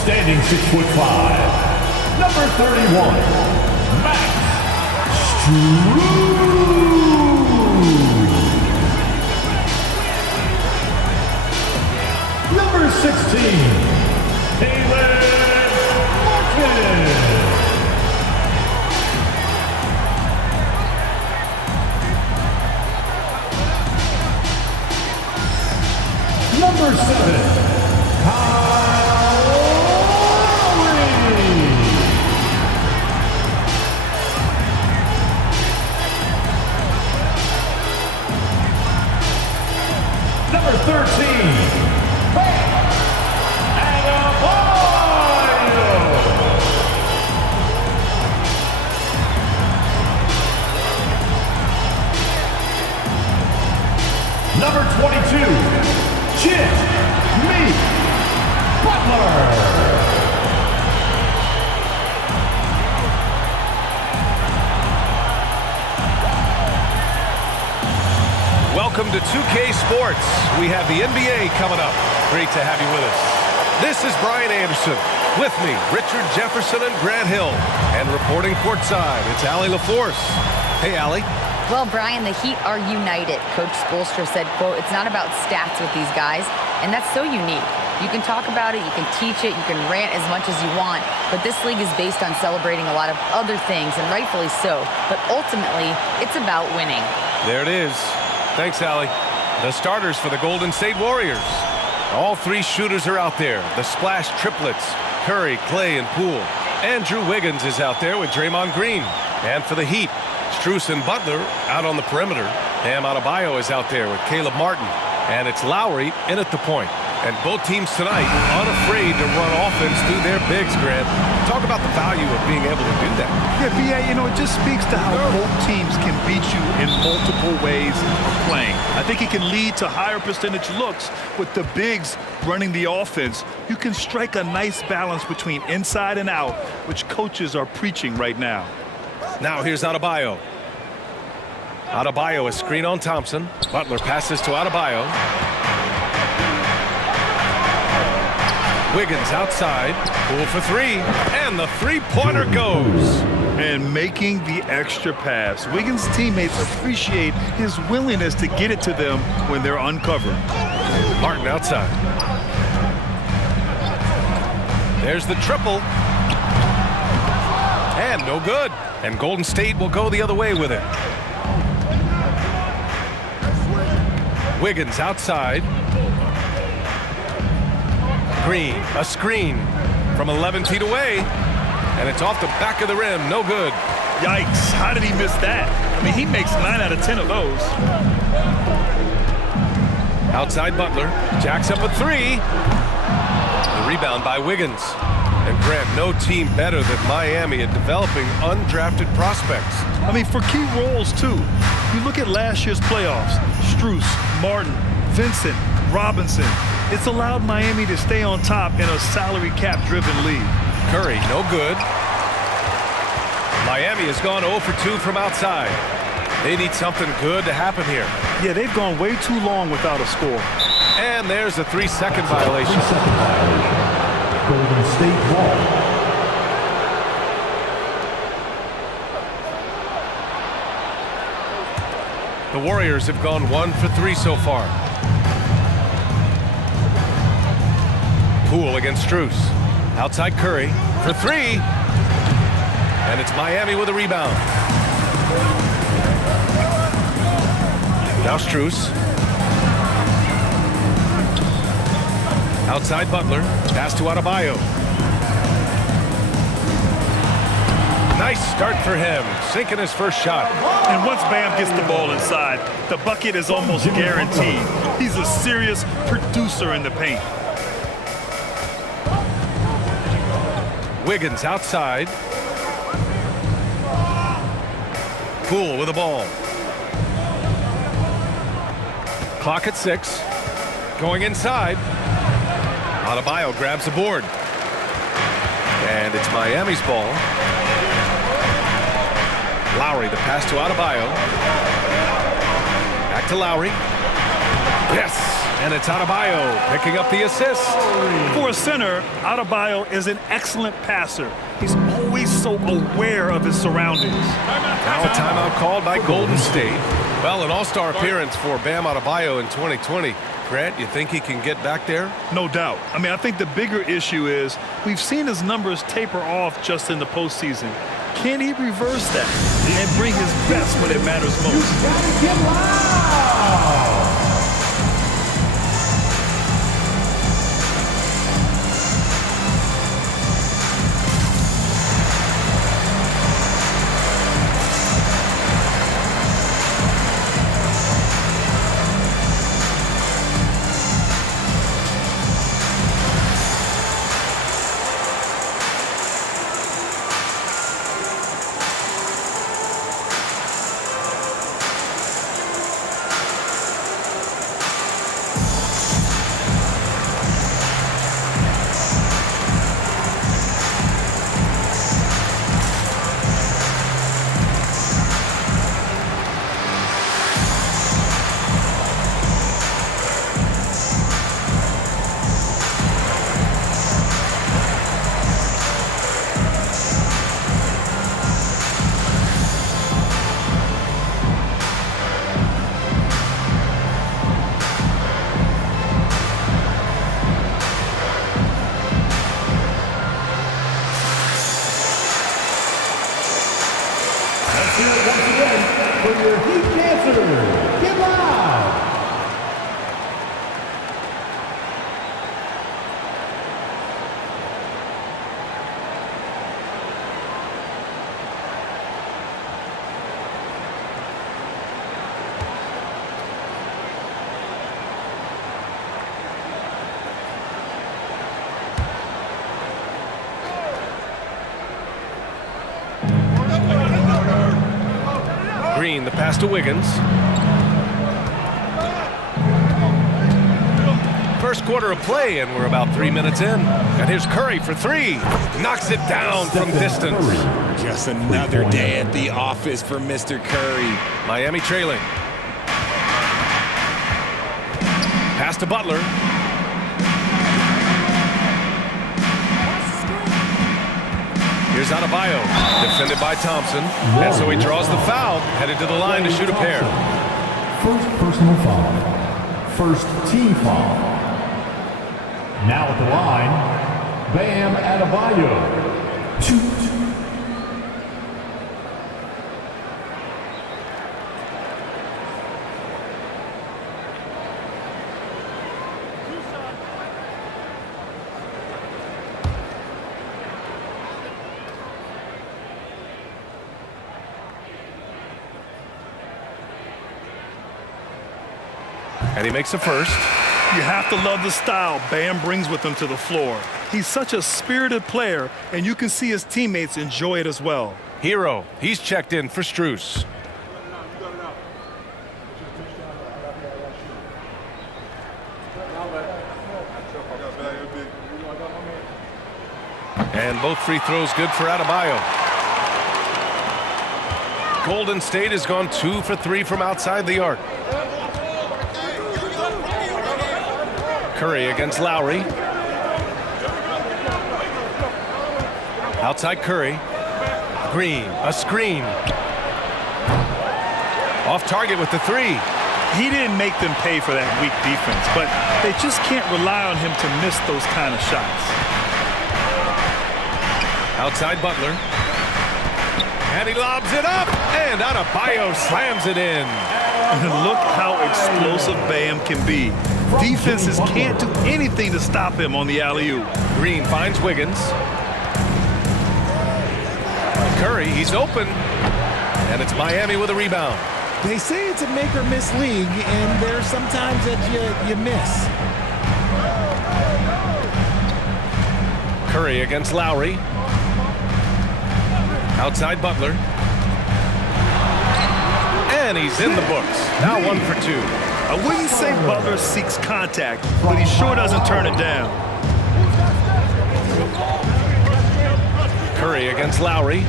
Standing 6'5", number 31, Max Strus. Number 16, Caleb Martin. Number 7, Number 13, Adebayo. Number 22, Jimmy Butler. Welcome to 2K Sports. We have the NBA coming up. Great to have you with us. This is Brian Anderson. With me, Richard Jefferson and Grant Hill. And reporting courtside, it's Allie LaForce. Hey, Allie. Well, Brian, the Heat are united. Coach Spoelstra said, quote, "It's not about stats with these guys," and that's so unique. You can talk about it, you can teach it, you can rant as much as you want, but this league is based on celebrating a lot of other things, and rightfully so. But ultimately, it's about winning. There it is. Thanks, Allie. The starters for the Golden State Warriors. All three shooters are out there. The splash triplets, Curry, Clay, and Poole. Andrew Wiggins is out there with Draymond Green. And for the Heat, Strus and Butler out on the perimeter. Bam Adebayo is out there with Caleb Martin. And it's Lowry in at the point. And both teams tonight unafraid to run offense through their bigs, Grant. Talk about the value of being able to do that. Yeah, B.A., it just speaks to how both teams can beat you in multiple ways of playing. I think it can lead to higher percentage looks with the bigs running the offense. You can strike a nice balance between inside and out, which coaches are preaching right now. Now here's Adebayo. Adebayo, a screen on Thompson. Butler passes to Adebayo. Wiggins outside, Poole for three, and the three-pointer goes. And making the extra pass. Wiggins' teammates appreciate his willingness to get it to them when they're uncovered. Martin outside. There's the triple. And no good. And Golden State will go the other way with it. Wiggins outside. Green, a screen from 11 feet away, and it's off the back of the rim, no good. Yikes, how did he miss that? I mean, he makes 9 out of 10 of those. Outside Butler, jacks up a three. The rebound by Wiggins. And Grant, no team better than Miami at developing undrafted prospects. I mean, for key roles, too. You look at last year's playoffs, Strus, Martin, Vincent, Robinson. It's allowed Miami to stay on top in a salary cap-driven league. Curry, no good. Miami has gone 0 for 2 from outside. They need something good to happen here. Yeah, they've gone way too long without a score. And there's a 3-second violation. 3-second violation. Golden State ball. The Warriors have gone 1 for 3 so far. Poole against Strus. Outside Curry for three. And it's Miami with a rebound. Now Strus. Outside Butler. Pass to Adebayo. Nice start for him. Sinking his first shot. And once Bam gets the ball inside, the bucket is almost guaranteed. He's a serious producer in the paint. Wiggins outside. Poole with the ball. Clock at 6. Going inside. Adebayo grabs the board. And it's Miami's ball. Lowry, the pass to Adebayo. Back to Lowry. Yes, and it's Adebayo picking up the assist. For a center, Adebayo is an excellent passer. He's always so aware of his surroundings. Now a timeout called by Golden State. Well, an all-star appearance for Bam Adebayo in 2020. Grant, you think he can get back there? No doubt. I mean, I think the bigger issue is we've seen his numbers taper off just in the postseason. Can he reverse that and bring his best when it matters most? Gotta get loud! Once again, for your Heat dancers, get loud! Green, the pass to Wiggins. First quarter of play, and we're about 3 minutes in. And here's Curry for 3. Knocks it down from distance. Just another day at the office for Mr. Curry. Miami trailing. Pass to Butler. Here's Adebayo, defended by Thompson. And so he draws the foul, headed to the line to shoot a pair. First personal foul. First team foul. Now at the line, Bam Adebayo. Shoot. And he makes the first. You have to love the style Bam brings with him to the floor. He's such a spirited player, and you can see his teammates enjoy it as well. Hero, he's checked in for Strus. And both free throws good for Adebayo. Golden State has gone 2 for 3 from outside the arc. Curry against Lowry. Outside Curry. Green, a screen. Off target with the 3. He didn't make them pay for that weak defense, but they just can't rely on him to miss those kind of shots. Outside Butler. And he lobs it up, and Adebayo slams it in. And look how explosive Bam can be. Defenses can't do anything to stop him on the alley-oop. Green finds Wiggins. Curry, he's open. And it's Miami with a rebound. They say it's a make-or-miss league, and there's sometimes that you miss. Curry against Lowry. Outside Butler. And he's in the books. Now 1 for 2. I wouldn't say Butler seeks contact, but he sure doesn't turn it down. Curry against Lowry.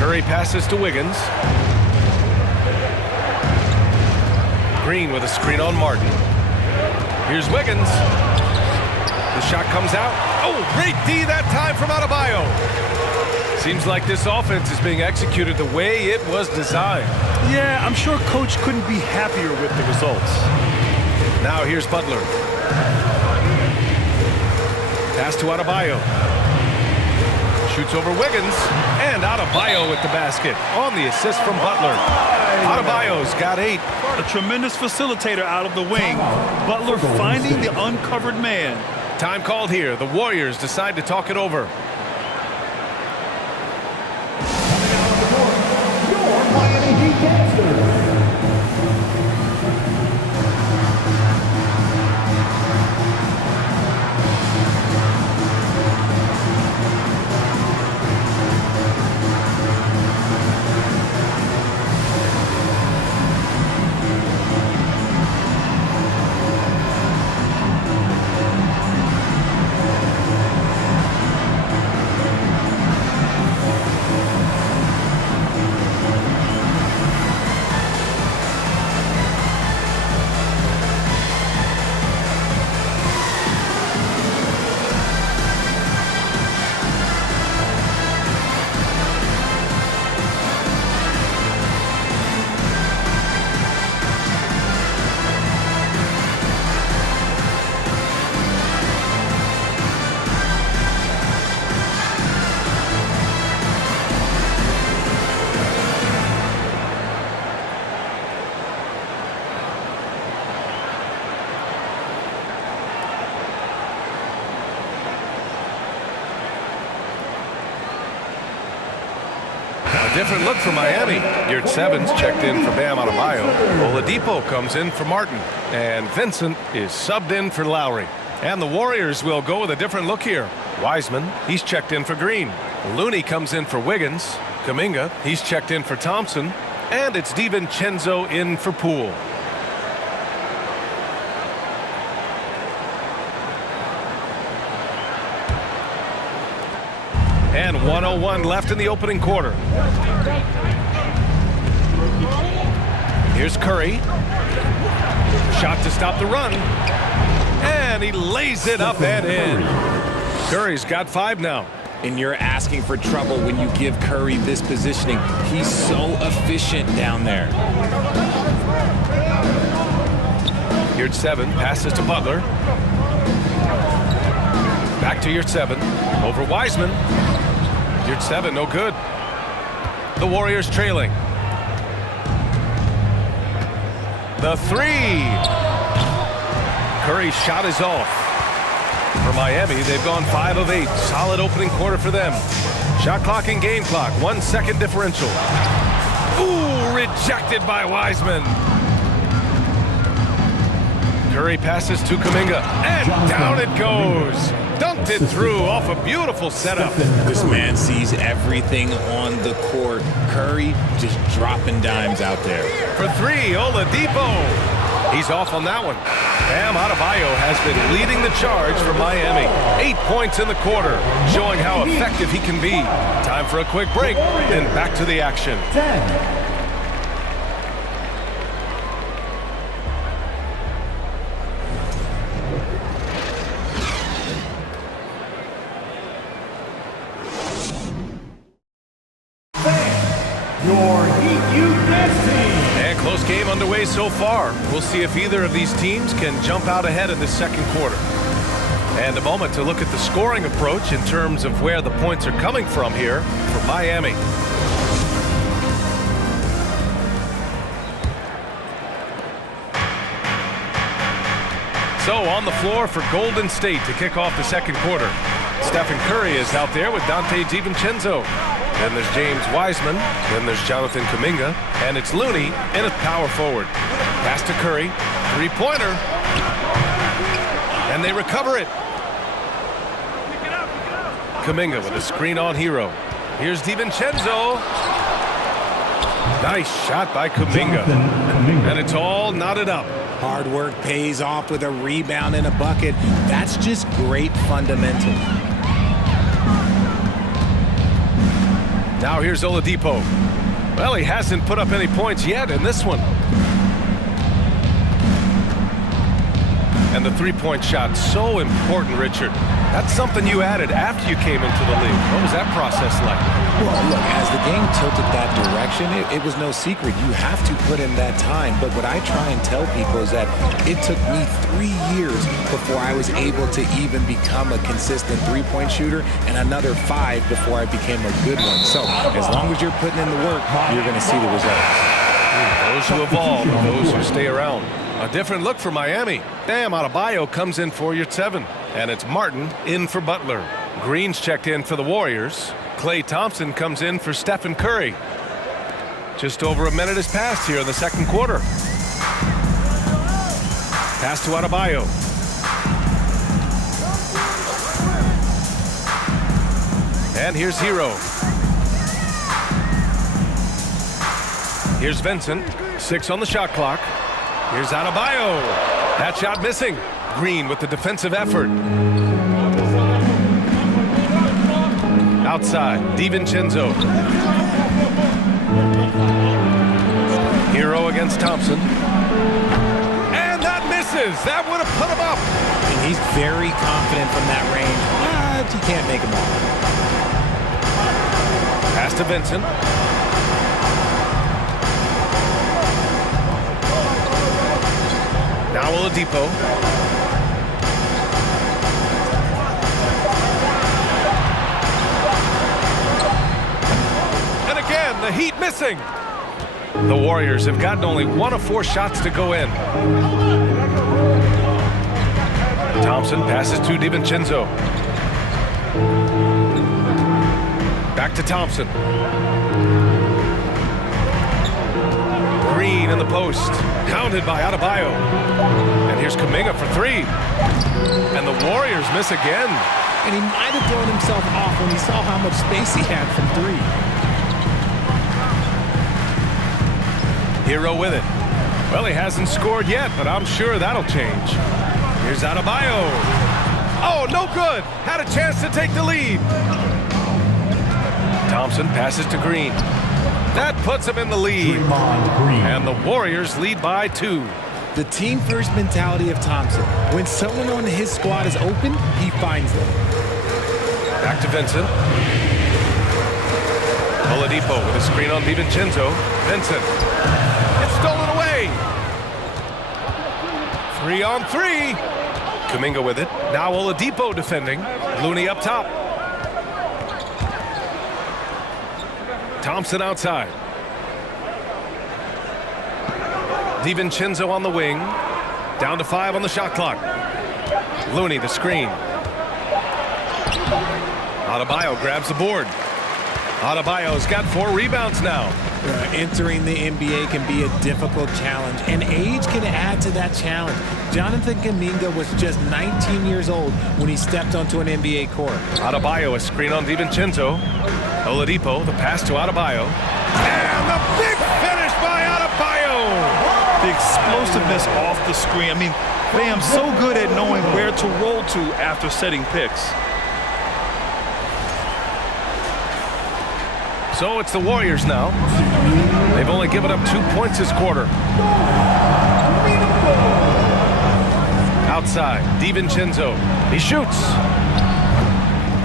Curry passes to Wiggins. Green with a screen on Martin. Here's Wiggins. The shot comes out. Oh, great D that time from Adebayo. Seems like this offense is being executed the way it was designed. Yeah, I'm sure Coach couldn't be happier with the results. Now here's Butler. Pass to Adebayo. Shoots over Wiggins. And Adebayo with the basket on the assist from Butler. Adebayo's got 8. A tremendous facilitator out of the wing. Butler finding the uncovered man. Time called here. The Warriors decide to talk it over. Your Miami Heat Gangsters. A different look for Miami. Yurtseven's checked in for Bam Adebayo. Oladipo comes in for Martin. And Vincent is subbed in for Lowry. And the Warriors will go with a different look here. Wiseman, he's checked in for Green. Looney comes in for Wiggins. Kuminga, he's checked in for Thompson. And it's DiVincenzo in for Poole. And 1:01 left in the opening quarter. Here's Curry. Shot to stop the run. And he lays it up and in. Curry's got 5 now. And you're asking for trouble when you give Curry this positioning. He's so efficient down there. Yurtseven passes to Butler. Back to Yurtseven. Over Wiseman. Yurtseven, no good. The Warriors trailing. The 3. Curry's shot is off. For Miami, they've gone 5 of 8. Solid opening quarter for them. Shot clock and game clock. 1 second differential. Ooh, rejected by Wiseman. Curry passes to Kuminga. And down it goes. Dunked it through off a beautiful setup. This man sees everything on the court. Curry just dropping dimes out there. For 3, Oladipo. He's off on that one. Bam Adebayo has been leading the charge for Miami. 8 points in the quarter, showing how effective he can be. Time for a quick break, then back to the action. 10. Your Heat Youth Dance Team. And close game underway so far. We'll see if either of these teams can jump out ahead in this second quarter. And a moment to look at the scoring approach in terms of where the points are coming from here for Miami. So on the floor for Golden State to kick off the second quarter. Stephen Curry is out there with Dante DiVincenzo. Then there's James Wiseman. Then there's Jonathan Kuminga. And it's Looney in a power forward. Pass to Curry. 3-pointer. And they recover it. Kuminga with a screen on Hero. Here's DiVincenzo. Nice shot by Kuminga. And it's all knotted up. Hard work pays off with a rebound and a bucket. That's just great fundamental. Now here's Oladipo. Well, he hasn't put up any points yet in this one. And the three-point shot, so important, Richard. That's something you added after you came into the league. What was that process like? Well, look, as the game tilted that direction, it was no secret. You have to put in that time. But what I try and tell people is that it took me 3 years before I was able to even become a consistent three-point shooter, and another 5 before I became a good one. So as long as you're putting in the work, you're going to see the results. Those who evolve, those who stay around. A different look for Miami. Bam Adebayo comes in for your 7. And it's Martin in for Butler. Green's checked in for the Warriors. Klay Thompson comes in for Stephen Curry. Just over a minute has passed here in the second quarter. Pass to Adebayo. And here's Hero. Here's Vincent. 6 on the shot clock. Here's Adebayo. That shot missing. Green with the defensive effort. Outside, DiVincenzo. Hero against Thompson. And that misses. That would have put him up. And he's very confident from that range, but you can't make him all. Pass to Vincent. Now Oladipo. And again, the Heat missing. The Warriors have gotten only 1 of 4 shots to go in. Thompson passes to DiVincenzo. Back to Thompson. Green in the post. Pounded by Adebayo. And here's Kuminga for 3. And the Warriors miss again. And he might have thrown himself off when he saw how much space he had from 3. Hero with it. Well, he hasn't scored yet, but I'm sure that'll change. Here's Adebayo. Oh, no good. Had a chance to take the lead. Thompson passes to Green. That puts him in the lead. And the Warriors lead by 2. The team-first mentality of Thompson. When someone on his squad is open, he finds them. Back to Vincent. Oladipo with a screen on DiVincenzo. Vincent. It's stolen away. 3 on 3. Kuminga with it. Now Oladipo defending. Looney up top. Thompson outside. DiVincenzo on the wing. Down to 5 on the shot clock. Looney the screen. Adebayo grabs the board. Adebayo's got 4 rebounds now. Entering the NBA can be a difficult challenge, and age can add to that challenge. Jonathan Kuminga was just 19 years old when he stepped onto an NBA court. Adebayo a screen on DiVincenzo. Oladipo, the pass to Adebayo. And the big finish by Adebayo! The explosiveness off the screen. I mean, Bam's so good at knowing where to roll to after setting picks. So it's the Warriors now. They've only given up 2 points this quarter. Outside, DiVincenzo. He shoots.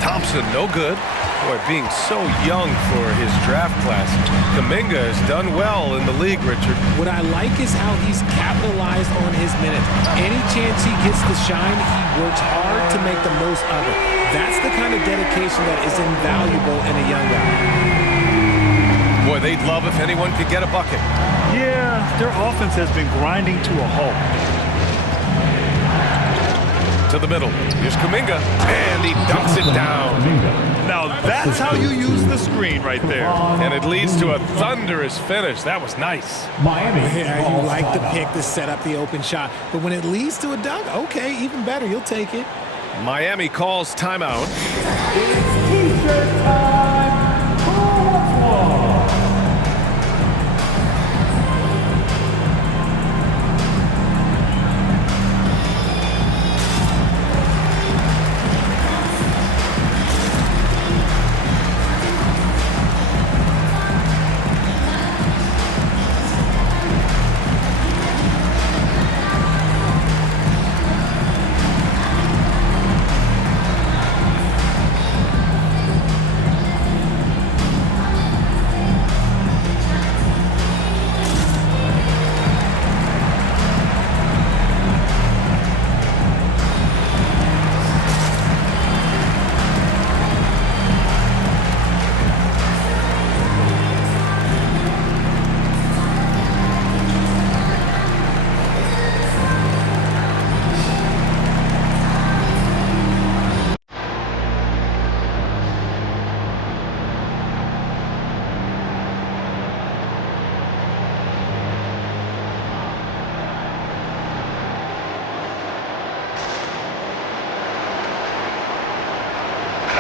Thompson, no good. Boy, being so young for his draft class. Kuminga has done well in the league, Richard. What I like is how he's capitalized on his minutes. Any chance he gets to shine, he works hard to make the most of it. That's the kind of dedication that is invaluable in a young guy. Boy, they'd love if anyone could get a bucket. Yeah, their offense has been grinding to a halt. To the middle. Here's Kuminga, and he dunks it down. Now that's how you use the screen right there. And it leads to a thunderous finish. That was nice. Miami. Yeah, you like the pick to set up the open shot, but when it leads to a dunk, okay, even better, you'll take it. Miami calls timeout. T-shirt time.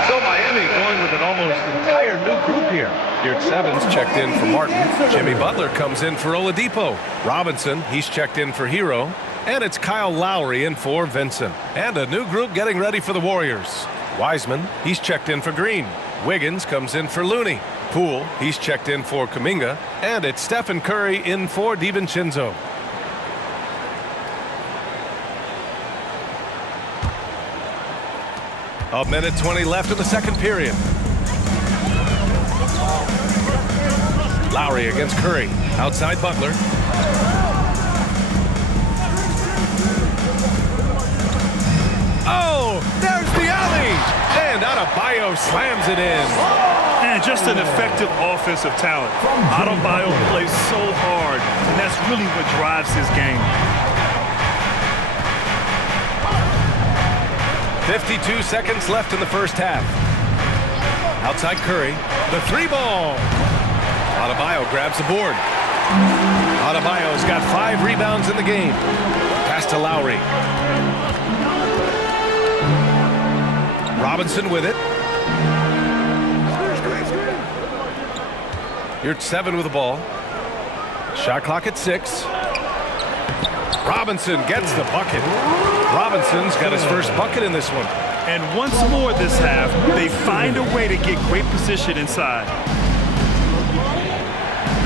So Miami going with an almost entire new group here. Yurt 7's checked in for Martin. Jimmy Butler comes in for Oladipo. Robinson, he's checked in for Hero. And it's Kyle Lowry in for Vincent. And a new group getting ready for the Warriors. Wiseman, he's checked in for Green. Wiggins comes in for Looney. Poole, he's checked in for Kuminga. And it's Stephen Curry in for DiVincenzo. A minute 20 left in the second period. Lowry against Curry. Outside Butler. Oh, there's the alley. And Adebayo slams it in. And just an effective offensive talent. Adebayo plays so hard, and that's really what drives his game. 52 seconds left in the first half. Outside Curry, the three ball. Adebayo grabs the board. Adebayo's got 5 rebounds in the game. Pass to Lowry. Robinson with it. Yurt 7 with the ball. Shot clock at 6. Robinson gets the bucket. Robinson's got his first bucket in this one. And once more this half, they find a way to get great position inside.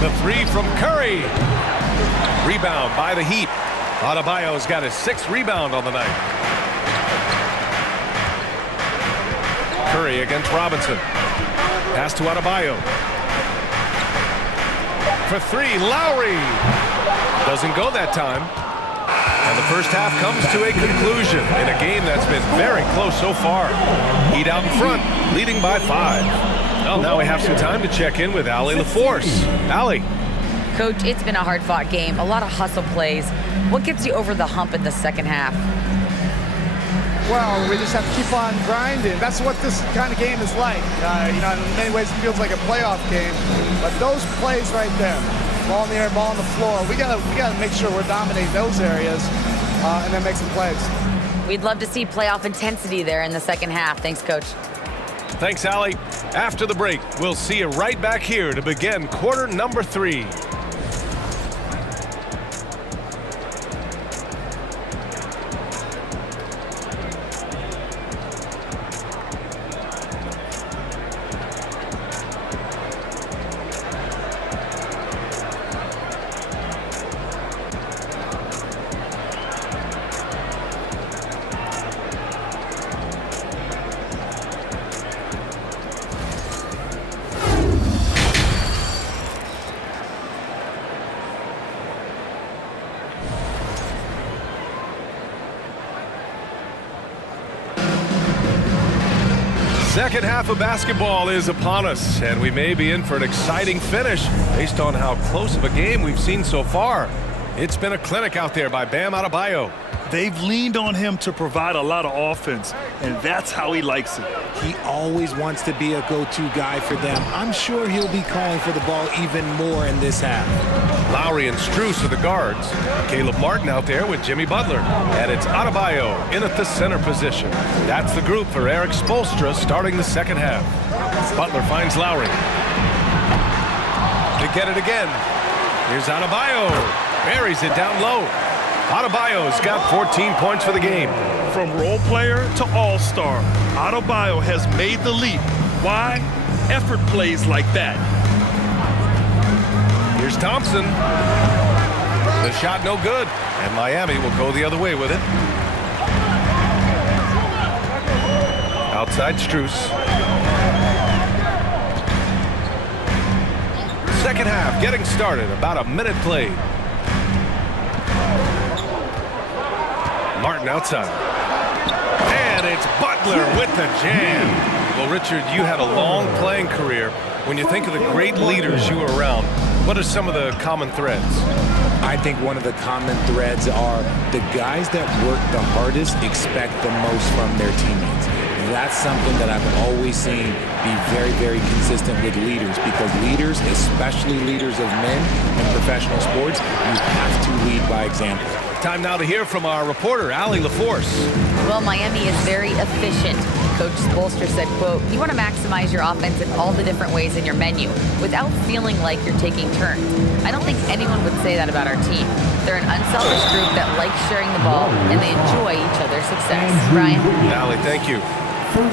The three from Curry. Rebound by the Heat. Adebayo's got his 6th rebound on the night. Curry against Robinson. Pass to Adebayo. For 3, Lowry. Doesn't go that time. And the first half comes to a conclusion in a game that's been very close so far. Heat out in front, leading by 5. Well, now we have some time to check in with Allie LaForce. Allie. Coach, it's been a hard-fought game. A lot of hustle plays. What gets you over the hump in the second half? Well, we just have to keep on grinding. That's what this kind of game is like. In many ways, it feels like a playoff game. But those plays right there, ball in the air, ball on the floor, we gotta make sure we're dominating those areas and then make some plays. We'd love to see playoff intensity there in the second half. Thanks, Coach. Thanks, Allie. After the break, we'll see you right back here to begin quarter number 3. Second half of basketball is upon us, and we may be in for an exciting finish based on how close of a game we've seen so far. It's been a clinic out there by Bam Adebayo. They've leaned on him to provide a lot of offense, and that's how he likes it. He always wants to be a go-to guy for them. I'm sure he'll be calling for the ball even more in this half. Lowry and Strus are the guards. Caleb Martin out there with Jimmy Butler. And it's Adebayo in at the center position. That's the group for Erik Spoelstra starting the second half. Butler finds Lowry. To get it again. Here's Adebayo. Buries it down low. Adebayo's got 14 points for the game. From role player to all-star, Adebayo has made the leap. Why? Effort plays like that. Here's Thompson. The shot no good, and Miami will go the other way with it. Outside Strus. Second half getting started, about a minute played. Martin outside. And it's Butler with the jam. Well, Richard, you had a long playing career. When you think of the great leaders you were around, what are some of the common threads? I think one of the common threads are the guys that work the hardest expect the most from their teammates. That's something that I've always seen be very, very consistent with leaders, because leaders, especially leaders of men in professional sports, you have to lead by example. Time now to hear from our reporter, Allie LaForce. Well, Miami is very efficient. Coach Spoelstra said, quote, "You want to maximize your offense in all the different ways in your menu without feeling like you're taking turns." I don't think anyone would say that about our team. They're an unselfish group that likes sharing the ball, and they enjoy each other's success. Brian? Allie, thank you.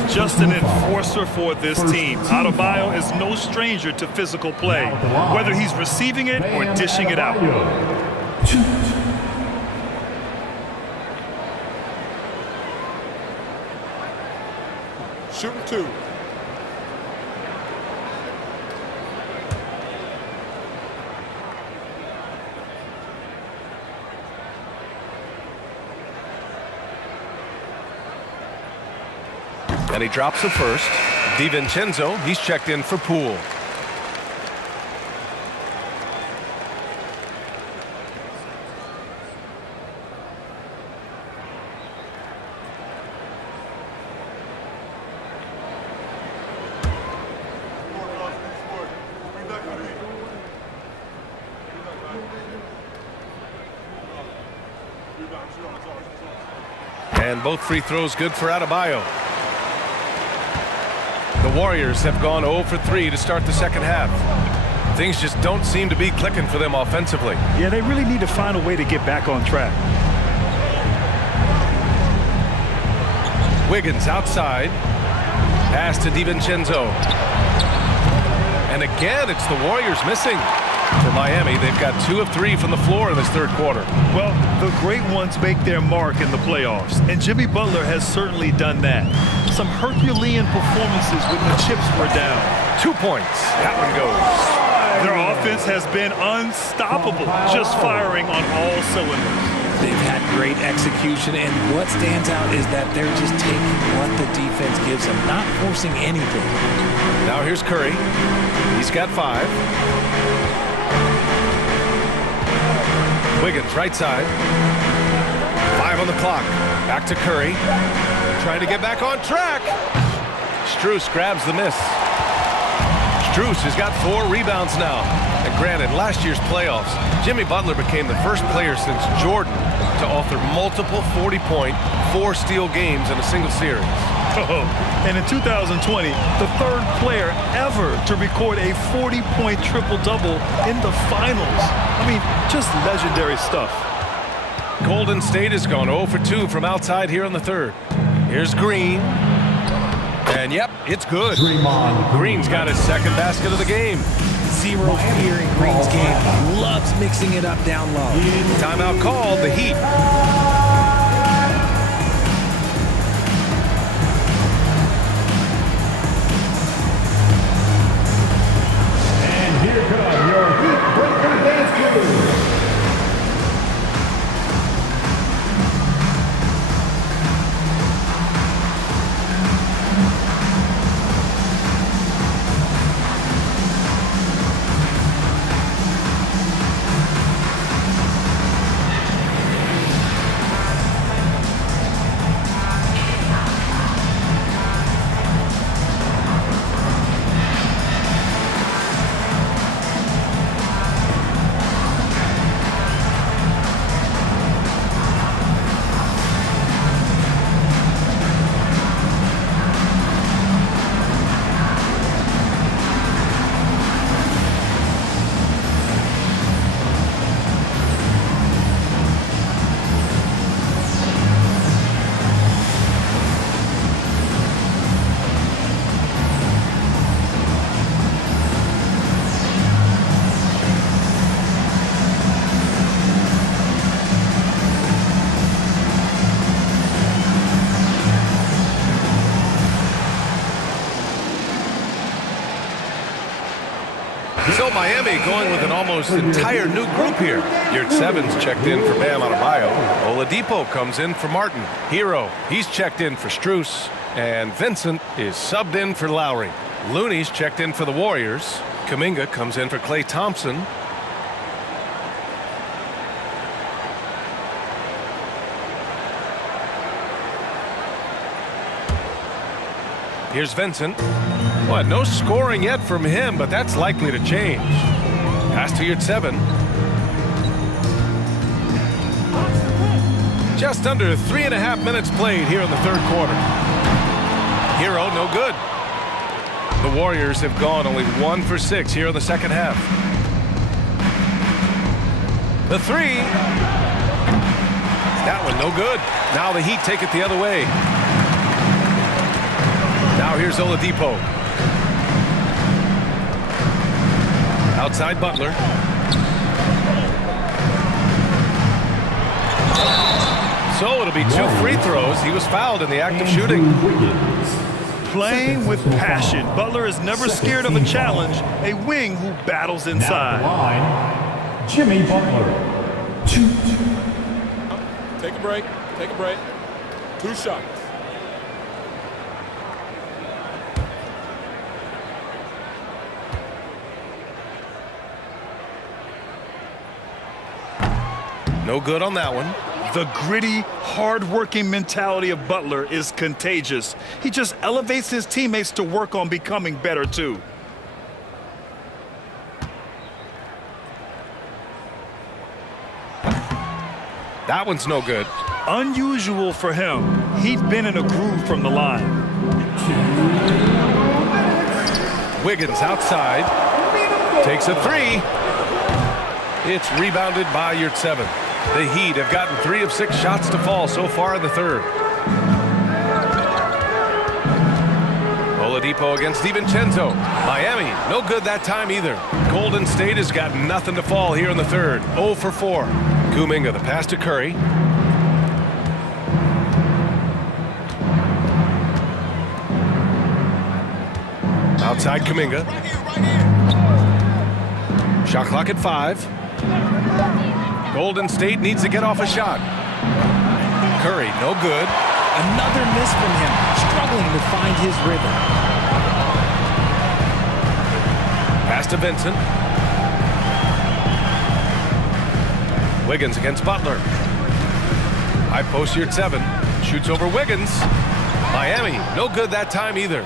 Just an enforcer for this team. Adebayo is no stranger to physical play, whether he's receiving it or dishing it out. Shooting 2. And he drops the first. DiVincenzo, he's checked in for Poole. And both free throws good for Adebayo. The Warriors have gone 0 for 3 to start the second half. Things just don't seem to be clicking for them offensively. Yeah, they really need to find a way to get back on track. Wiggins outside. Pass to DiVincenzo. And again, it's the Warriors missing. For Miami, they've got 2 of 3 from the floor in this third quarter. Well, the great ones make their mark in the playoffs, and Jimmy Butler has certainly done that. Some Herculean performances when the chips were down. 2 points. That one goes. Their offense has been unstoppable, just firing on all cylinders. They've had great execution, and what stands out is that they're just taking what the defense gives them, not forcing anything. Now here's Curry. He's got 5. Wiggins right side. 5 on the clock. Back to Curry. Trying to get back on track. Strus grabs the miss. Strus has got 4 rebounds now. And granted, last year's playoffs, Jimmy Butler became the first player since Jordan to author multiple 40-point, 4-steal games in a single series. Oh, and in 2020, the third player ever to record a 40-point triple-double in the finals. I mean, just legendary stuff. Golden State has gone 0 for 2 from outside here in the third. Here's Green. And yep, it's good. Green's got his second basket of the game. Zero fear in Green's game. Loves mixing it up down low. Timeout called, the Heat. And here come your Heat breaker basketball. So Miami going with an almost entire new group here. Yurtseven's checked in for Bam Adebayo. Oladipo comes in for Martin. Hero, he's checked in for Strus. And Vincent is subbed in for Lowry. Looney's checked in for the Warriors. Kuminga comes in for Klay Thompson. Here's Vincent. Well, no scoring yet from him, but that's likely to change. Pass to Yurtseven. Just under 3.5 minutes played here in the third quarter. Hero, no good. The Warriors have gone only 1 for 6 here in the second half. The three. That one no good. Now the Heat take it the other way. Now here's Oladipo. Outside Butler. So it'll be 2 free throws. He was fouled in the act of shooting. Playing with passion. Butler is never scared of a challenge. A wing who battles inside. Line, Jimmy Butler. 2. Take a break. Take a break. 2 shots. No good on that one. The gritty, hard-working mentality of Butler is contagious. He just elevates his teammates to work on becoming better, too. That one's no good. Unusual for him. He'd been in a groove from the line. Wiggins outside. Takes a 3. It's rebounded by Yurtseven. The Heat have gotten 3 of 6 shots to fall so far in the third. Oladipo against DiVincenzo. Miami, no good that time either. Golden State has got nothing to fall here in the third. 0 for 4. Kuminga the pass to Curry. Outside Kuminga. Shot clock at 5. Golden State needs to get off a shot. Curry, no good. Another miss from him, struggling to find his rhythm. Pass to Vincent. Wiggins against Butler. High post Yurtseven. Shoots over Wiggins. Miami, no good that time either.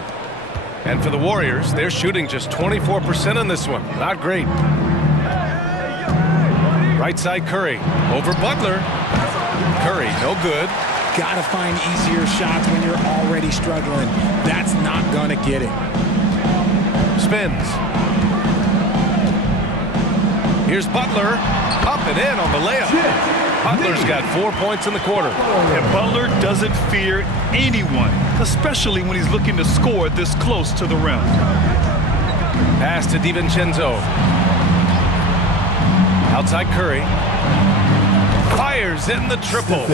And for the Warriors, they're shooting just 24% in this one. Not great. Right side Curry. Over Butler. Curry, no good. Gotta find easier shots when you're already struggling. That's not gonna get it. Spins. Here's Butler. Up and in on the layup. Butler's got 4 points in the quarter. And Butler doesn't fear anyone, especially when he's looking to score this close to the rim. Pass to DiVincenzo. Outside Curry. Fires in the triple.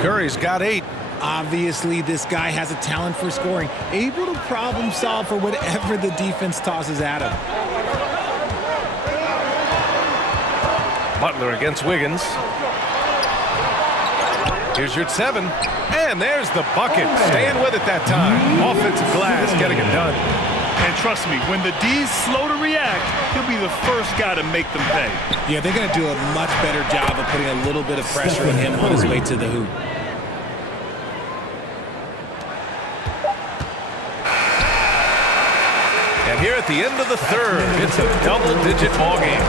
Curry's got 8. Obviously, this guy has a talent for scoring, able to problem solve for whatever the defense tosses at him. Butler against Wiggins. Here's Yurtseven. And there's the bucket. Staying with it that time. Offensive glass getting it done. And trust me, when the D's slow to react, he'll be the first guy to make them pay. Yeah, they're going to do a much better job of putting a little bit of pressure on him on his way to the hoop. And here at the end of the third, it's a double-digit ball game.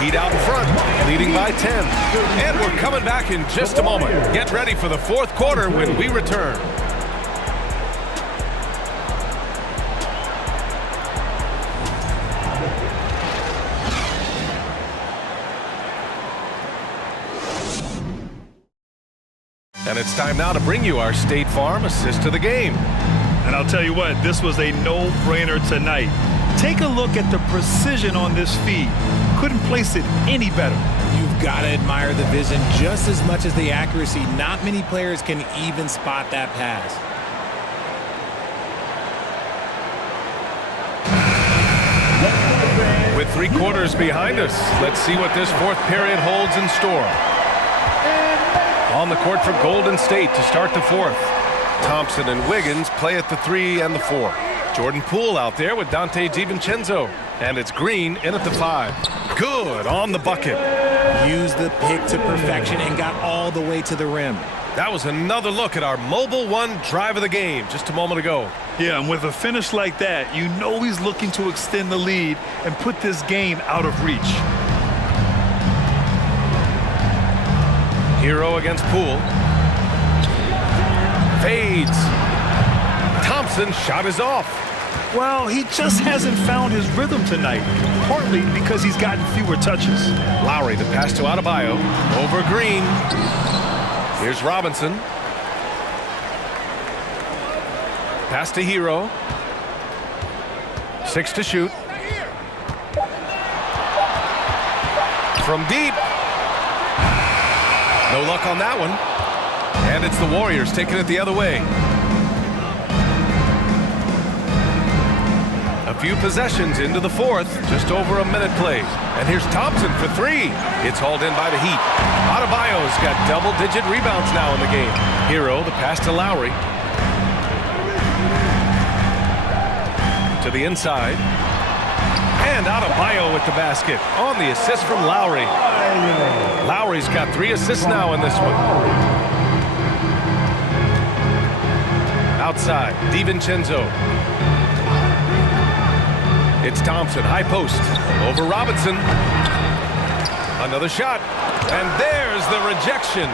Heat out in front, leading by 10. And we're coming back in just a moment. Get ready for the fourth quarter when we return. And it's time now to bring you our State Farm assist to the game. And I'll tell you what, this was a no-brainer tonight. Take a look at the precision on this feed. Couldn't place it any better. You've got to admire the vision just as much as the accuracy. Not many players can even spot that pass. With 3 quarters behind us, let's see what this fourth period holds in store. On the court for Golden State to start the fourth. Thompson and Wiggins play at the 3 and the 4. Jordan Poole out there with Dante DiVincenzo. And it's Green in at the 5. Good on the bucket. Used the pick to perfection and got all the way to the rim. That was another look at our Mobile One drive of the game just a moment ago. Yeah, and with a finish like that, you know he's looking to extend the lead and put this game out of reach. Hero against Poole. Fades. Thompson's shot is off. Well, he just hasn't found his rhythm tonight, partly because he's gotten fewer touches. Lowry, the pass to Adebayo. Over Green. Here's Robinson. Pass to Hero. 6 to shoot. From deep. No luck on that one. And it's the Warriors taking it the other way. A few possessions into the fourth. Just over a minute played. And here's Thompson for 3. It's hauled in by the Heat. Adebayo's got double-digit rebounds now in the game. Hero, the pass to Lowry. To the inside. And Adebayo with the basket on the assist from Lowry. Lowry's got 3 assists now in this one. Outside, DiVincenzo. It's Thompson, high post. Over Robinson. Another shot. And there's the rejection.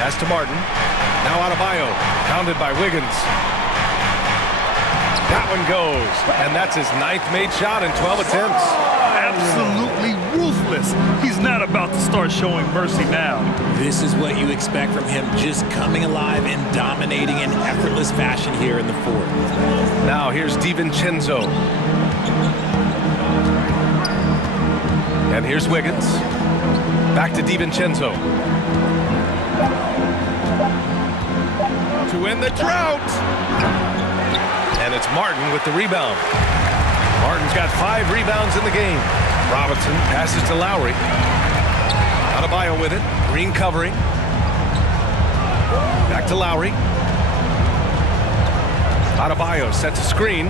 Pass to Martin. Now Adebayo. Pounded by Wiggins. That one goes. And that's his 9th made shot in 12 attempts. Absolutely ruthless. He's not about to start showing mercy now. This is what you expect from him, just coming alive and dominating in effortless fashion here in the fourth. Now here's DiVincenzo. And here's Wiggins. Back to DiVincenzo. To win the drought. And it's Martin with the rebound. Martin's got 5 rebounds in the game. Robinson passes to Lowry. Adebayo with it. Green covering. Back to Lowry. Adebayo sets a screen.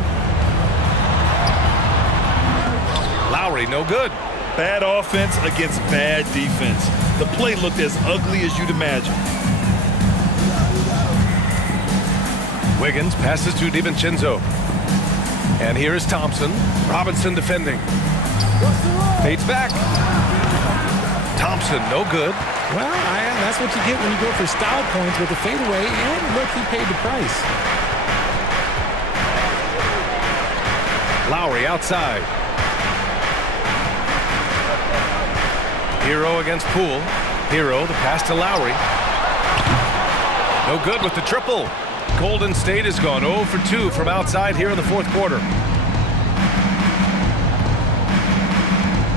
Lowry, no good. Bad offense against bad defense. The play looked as ugly as you'd imagine. Wiggins passes to DiVincenzo. And here is Thompson. Robinson defending. Fades back. Thompson, no good. Well, that's what you get when you go for style points with the fadeaway. And look, he paid the price. Lowry outside. Hero against Poole. Hero, the pass to Lowry. No good with the triple. Golden State has gone 0 for 2 from outside here in the fourth quarter.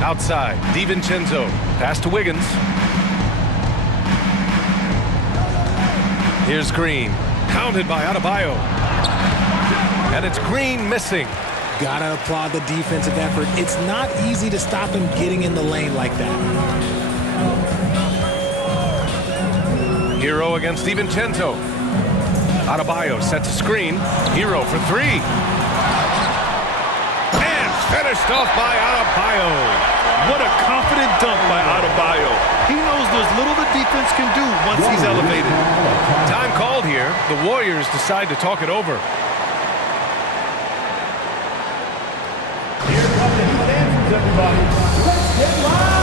Outside, DiVincenzo. Pass to Wiggins. Here's Green. Pounded by Adebayo. And it's Green missing. Gotta applaud the defensive effort. It's not easy to stop him getting in the lane like that. Hero against DiVincenzo. Adebayo sets a screen. Hero for 3. And finished off by Adebayo. What a confident dunk by Adebayo. He knows there's little the defense can do once he's elevated. Time called here. The Warriors decide to talk it over. Here come the Heat answers, everybody. Let's get loud.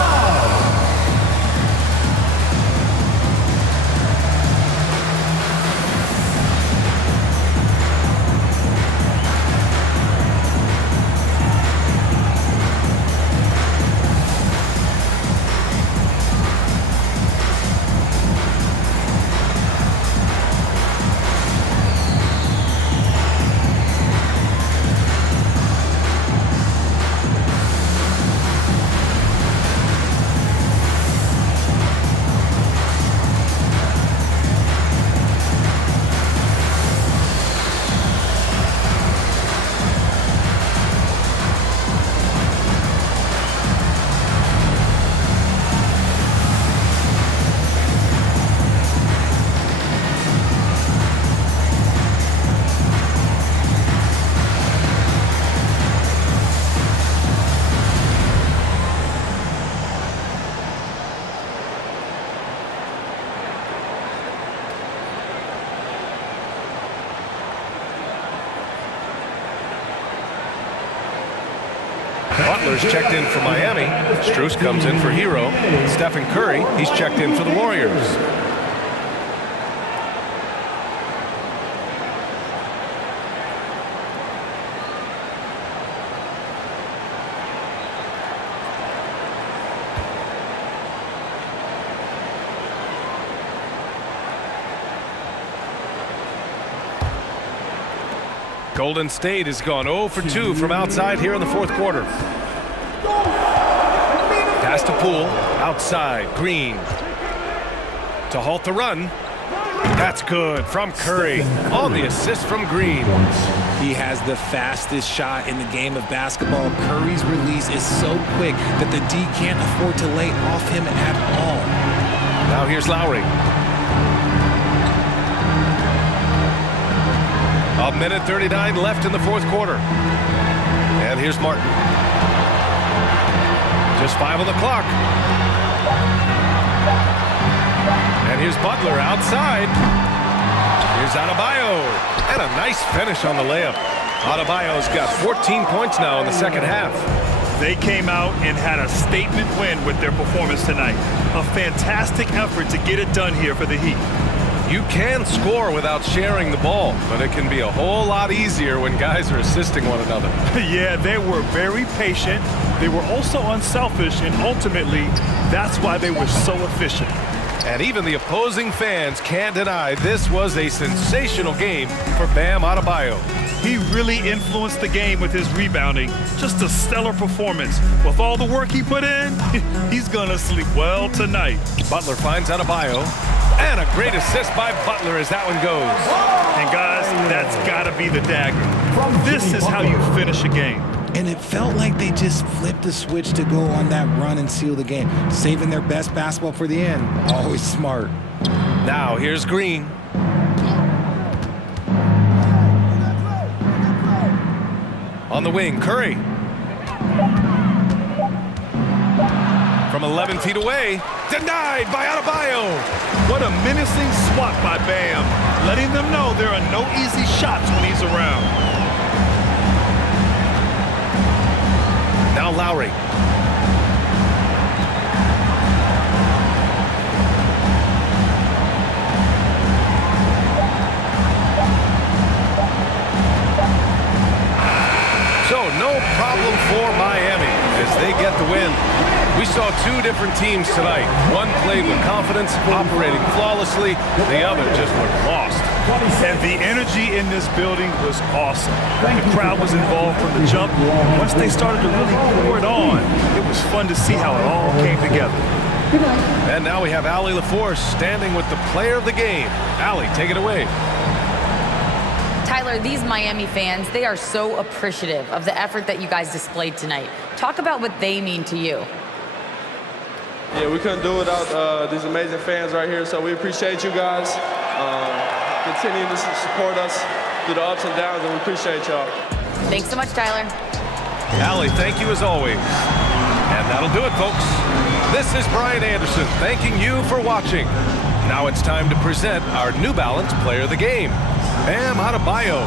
Butler's checked in for Miami. Strus comes in for Hero. Stephen Curry, he's checked in for the Warriors. Golden State has gone 0 for 2 from outside here in the fourth quarter. Pass to Poole, outside, Green. To halt the run. That's good from Curry on the assist from Green. He has the fastest shot in the game of basketball. Curry's release is so quick that the D can't afford to lay off him at all. Now here's Lowry. A minute 39 left in the fourth quarter. And here's Martin. Just 5 on the clock. And here's Butler outside. Here's Adebayo. And a nice finish on the layup. Adebayo's got 14 points now in the second half. They came out and had a statement win with their performance tonight. A fantastic effort to get it done here for the Heat. You can score without sharing the ball, but it can be a whole lot easier when guys are assisting one another. Yeah, they were very patient. They were also unselfish, and ultimately, that's why they were so efficient. And even the opposing fans can't deny this was a sensational game for Bam Adebayo. He really influenced the game with his rebounding. Just a stellar performance. With all the work he put in, he's gonna sleep well tonight. Butler finds Adebayo. And a great assist by Butler as that one goes. And guys, that's gotta be the dagger. This is how you finish a game. And it felt like they just flipped the switch to go on that run and seal the game, saving their best basketball for the end. Always smart. Now here's Green. On the wing, Curry. From 11 feet away, denied by Adebayo. What a menacing swat by Bam, letting them know there are no easy shots when he's around. Now Lowry. So no problem for Miami as they get the win. We saw two different teams tonight. One played with confidence, operating flawlessly. The other just looked lost. And the energy in this building was awesome. The crowd was involved from the jump. Once they started to really pour it on, it was fun to see how it all came together. And now we have Allie LaForce standing with the player of the game. Allie, take it away. Tyler, these Miami fans, they are so appreciative of the effort that you guys displayed tonight. Talk about what they mean to you. Yeah, we couldn't do it without these amazing fans right here, so we appreciate you guys. Continuing to support us through the ups and downs, and we appreciate y'all. Thanks so much, Tyler. Allie, thank you as always. And that'll do it, folks. This is Brian Anderson thanking you for watching. Now it's time to present our New Balance Player of the Game, Bam Adebayo.